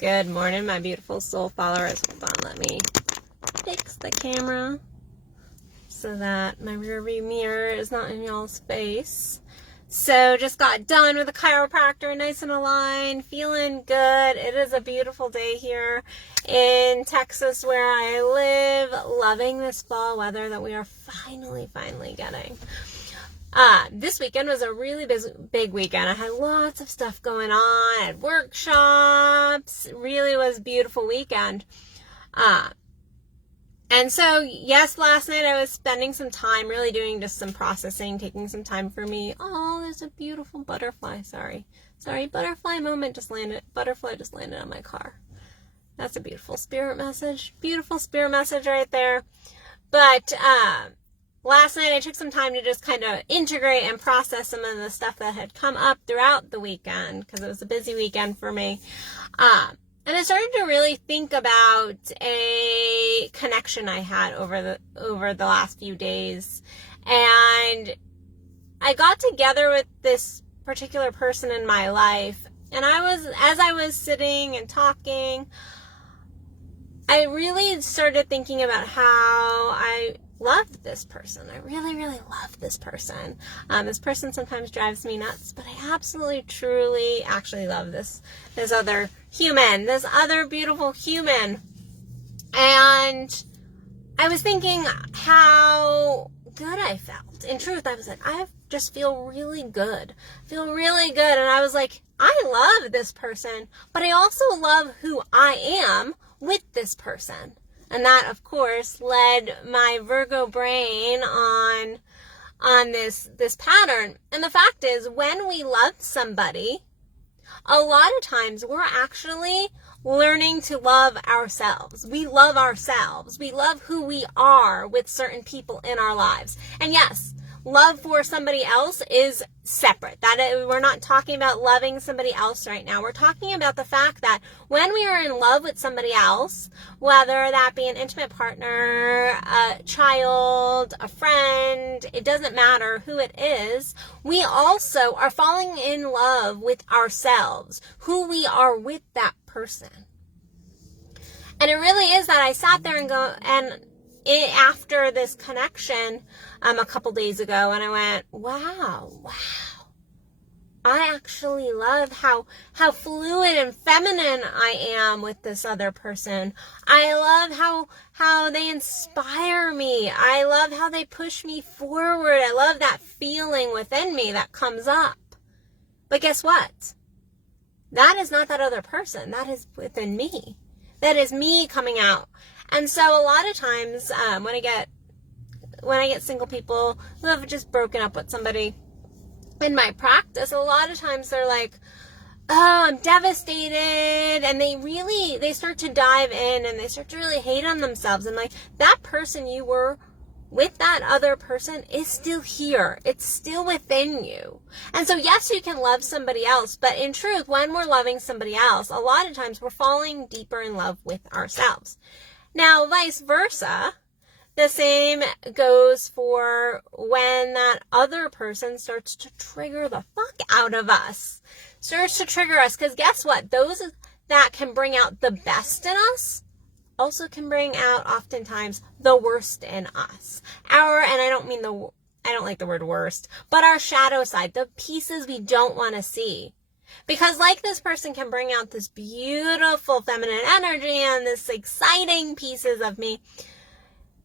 Good morning, my beautiful soul followers. Hold on, let me fix the camera so that my rearview mirror is not in y'all's face. So just got done with a chiropractor, nice and aligned, feeling good. It is a beautiful day here in Texas where I live, loving this fall weather that we are finally getting. This weekend was a really big weekend. I had lots of stuff going on. I had workshops. It really was a beautiful weekend. And so, yes, last night I was spending some time really doing just some processing, taking some time for me. Oh, there's a beautiful butterfly. Sorry, butterfly moment just landed. Butterfly just landed on my car. That's a beautiful spirit message. Beautiful spirit message right there. But, last night I took some time to just kind of integrate and process some of the stuff that had come up throughout the weekend because it was a busy weekend for me. And I started to really think about a connection I had over the last few days. And I got together with this particular person in my life. And as I was sitting and talking, I really started thinking about how I loved this person. I really love this person. This person sometimes drives me nuts, but I absolutely, truly, actually love this other human, this other beautiful human. And I was thinking how good I felt. In truth, I was like, I just feel really good. And I was like, I love this person, but I also love who I am with this person. And that, of course, led my Virgo brain on this pattern. And the fact is, when we love somebody, a lot of times we're actually learning to love ourselves. We love ourselves. We love who we are with certain people in our lives. And yes, love for somebody else is separate. We're not talking about loving somebody else right now. We're talking about the fact that when we are in love with somebody else, whether that be an intimate partner, a child, a friend, it doesn't matter who it is, we also are falling in love with ourselves, who we are with that person. And it really is that I sat there after this connection a couple days ago, and I went, wow, I actually love how fluid and feminine I am with this other person. I love how they inspire me. I love how they push me forward. I love that feeling within me that comes up. But guess what? That is not that other person. That is within me. That is me coming out. And so a lot of times when I get single people who have just broken up with somebody in my practice, a lot of times they're like, oh, I'm devastated. And they start to dive in and they start to really hate on themselves. And like, that person you were with, that other person is still here. It's still within you. And so yes, you can love somebody else, but in truth, when we're loving somebody else, a lot of times we're falling deeper in love with ourselves. Now, vice versa, the same goes for when that other person starts to trigger the fuck out of us. Starts to trigger us, because guess what? Those that can bring out the best in us also can bring out oftentimes the worst in us. And I don't like the word worst, but our shadow side, the pieces we don't want to see. Because like this person can bring out this beautiful feminine energy and this exciting pieces of me,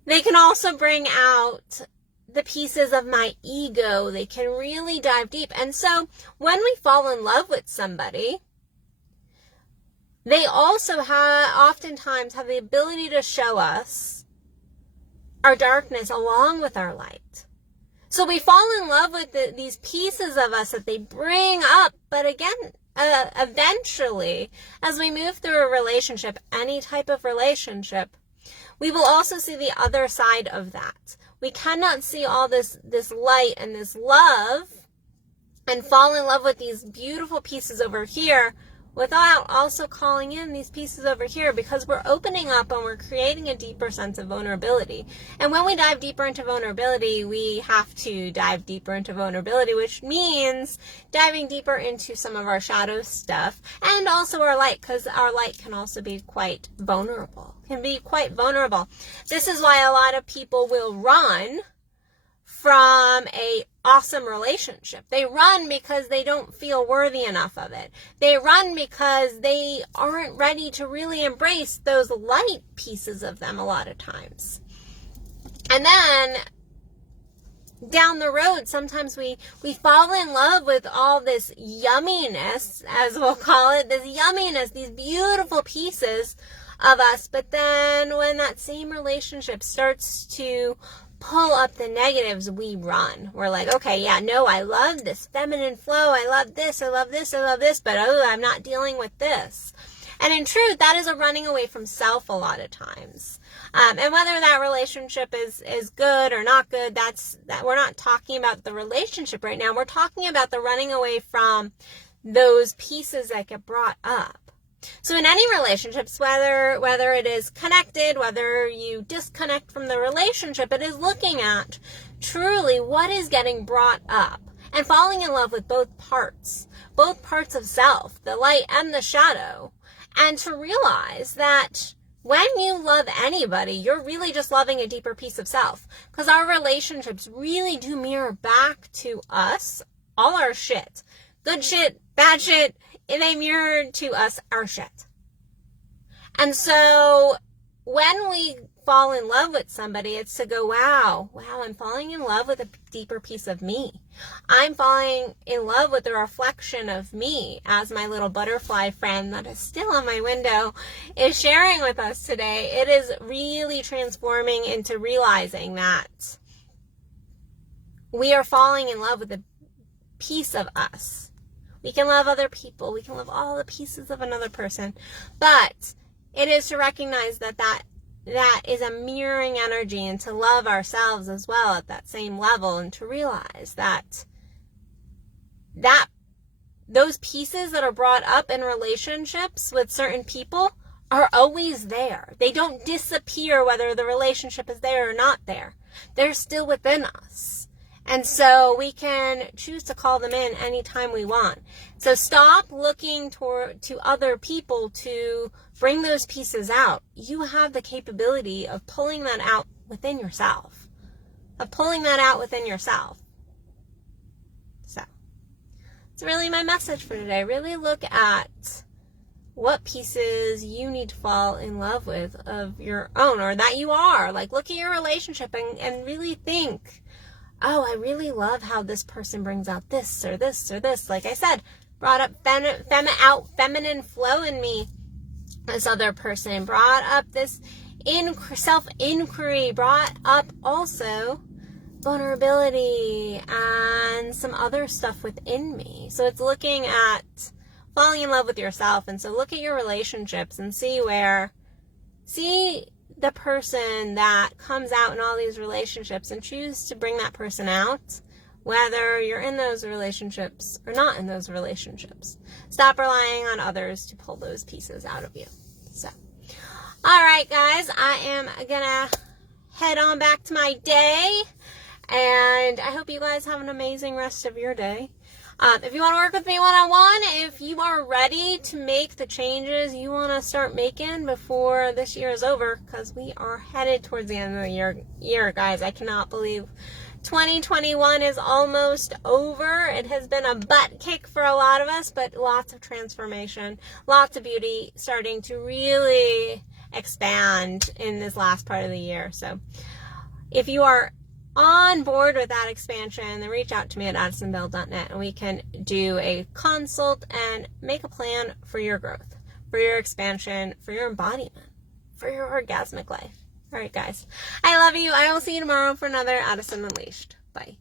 they can also bring out the pieces of my ego. They can really dive deep. And so when we fall in love with somebody, they also oftentimes have the ability to show us our darkness along with our light. So we fall in love with these pieces of us that they bring up. But again, eventually, as we move through a relationship, any type of relationship, we will also see the other side of that. We cannot see all this light and this love and fall in love with these beautiful pieces over here without also calling in these pieces over here, because we're opening up and we're creating a deeper sense of vulnerability. And when we dive deeper into vulnerability, we have to dive deeper into vulnerability, which means diving deeper into some of our shadow stuff and also our light, because our light can also be quite vulnerable. This is why a lot of people will run from a awesome relationship. They run because they don't feel worthy enough of it. They run because they aren't ready to really embrace those light pieces of them a lot of times. And then down the road, sometimes we fall in love with all this yumminess, as we'll call it, this yumminess, these beautiful pieces of us. But then when that same relationship starts to pull up the negatives, we run. We're like, okay, yeah, no, I love this feminine flow. I love this, but I'm not dealing with this. And in truth, that is a running away from self a lot of times. And whether that relationship is good or not good, we're not talking about the relationship right now. We're talking about the running away from those pieces that get brought up. So in any relationships, whether it is connected, whether you disconnect from the relationship, it is looking at truly what is getting brought up and falling in love with both parts of self, the light and the shadow, and to realize that when you love anybody, you're really just loving a deeper piece of self, because our relationships really do mirror back to us all our shit, good shit, bad shit. They mirror to us our shit. And so when we fall in love with somebody, it's to go, wow, I'm falling in love with a deeper piece of me. I'm falling in love with the reflection of me, as my little butterfly friend that is still on my window is sharing with us today. It is really transforming into realizing that we are falling in love with a piece of us. We can love other people. We can love all the pieces of another person. But it is to recognize that is a mirroring energy, and to love ourselves as well at that same level, and to realize that those pieces that are brought up in relationships with certain people are always there. They don't disappear whether the relationship is there or not there. They're still within us. And so we can choose to call them in anytime we want. So stop looking to other people to bring those pieces out. You have the capability of pulling that out within yourself. So it's really my message for today. Really look at what pieces you need to fall in love with of your own, or that you are. Like, look at your relationship and really think, oh, I really love how this person brings out this or this or this. Like I said, brought up feminine flow in me. This other person brought up this self-inquiry, brought up also vulnerability and some other stuff within me. So it's looking at falling in love with yourself. And so look at your relationships and see the person that comes out in all these relationships, and choose to bring that person out, whether you're in those relationships or not in those relationships. Stop relying on others to pull those pieces out of you. So, all right, guys, I am gonna head on back to my day, and I hope you guys have an amazing rest of your day. If you want to work with me one-on-one, if you are ready to make the changes you want to start making before this year is over, because we are headed towards the end of the year, guys. I cannot believe 2021 is almost over. It has been a butt kick for a lot of us, but lots of transformation, lots of beauty starting to really expand in this last part of the year. So if you are on board with that expansion, then reach out to me at addisonbell.net, and we can do a consult and make a plan for your growth, for your expansion, for your embodiment, for your orgasmic life. All right, guys. I love you. I will see you tomorrow for another Addison Unleashed. Bye.